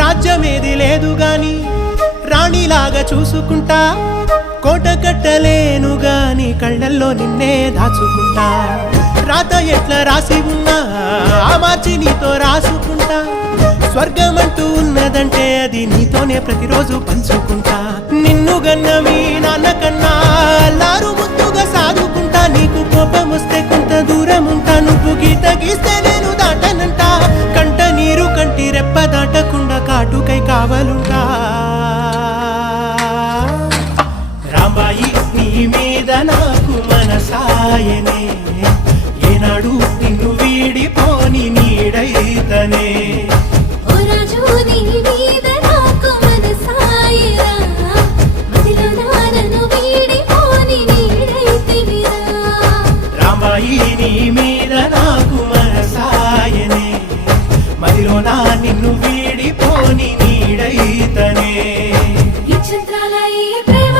రాజ్యమేది లేదు గాని రాణిలాగా చూసుకుంటా, కోట కట్టలేను గాని కళ్ళల్లో నిన్నే దాచుకుంటా. రాత ఎట్లా రాసి ఉన్నా ఆ మార్చి నీతో రాసుకుంటా. స్వర్గమంటూ ఉన్నదంటే అది నీతోనే ప్రతిరోజు పంచుకుంటా. నిన్ను గన్న మీ నాన్న కన్నా అల్లారు ముద్దుగా సాదుకుంటా. నీకు కోపం వస్తే కొంత దూరం ఉంటా, నువ్వు గీత గీస్తే నేను దాటనంట. కంట నీరు కంటి రెప్ప దాటకుండా కాటుకై కావలుంటా. రాంబాయి నీ మీద నాకు మనసాయనే, ఏనాడు నిన్ను వీడిపోని నీడైతనే. రాంబాయి నీ మీద నాకు మనసాయనే, మదిలో నా నిన్ను వీడిపోని నీడైతనే. ఈ చిత్రాల ఈ ప్రేమ